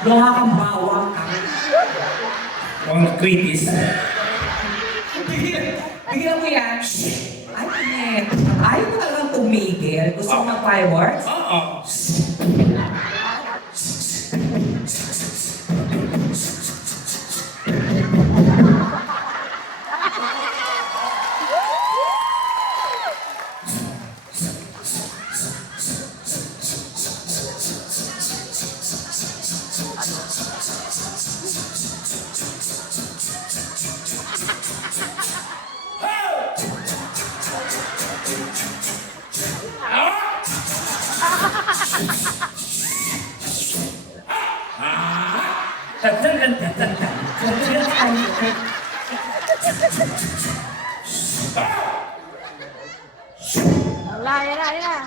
Gawa kang bawang ka. Mga kritis. Bigyan mo yan. Ay, Net. Ayaw mo talagang tumigil. Gusto mo mag-fireworks? Oo. Tatan. Wala, yan.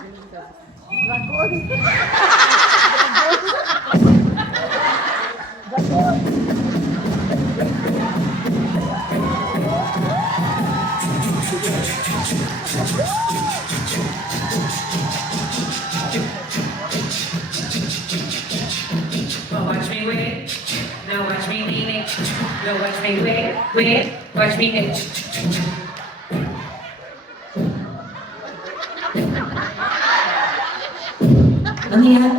Bakun. Oh, watch me wait. Now watch me lean it. No, watch me wait. Watch me it. Ano yan?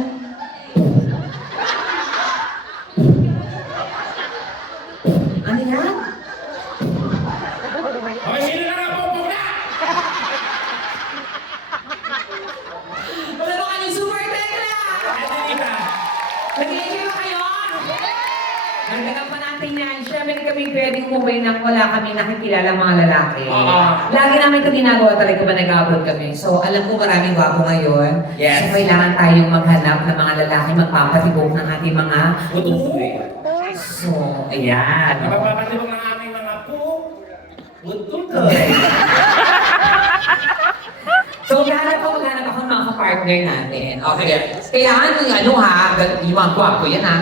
Ano yan? Okay, sino na nga po na? Wala ba kayong super tekla? Hindi ka. Nag-i-enjoy ba kayo? Nagdagan pa natin yan. Siyempre kami pwedeng umuwi nang wala kami nakikilala mga lalaki. Oo. Lagi namin ito ginagawa talaga ba nag-abroad kami. So alam ko maraming gwapo ngayon. Yes. So kailangan tayong maghanap ng mga lalaki magpapatibok ng ating mga Utusoy. So, ayan. Napapatibok ng aming mga po. Utusoy. So, maghanap ako ng mga partner natin. Okay. Kailangan yung ano ha, yung mga gwapo yan ha.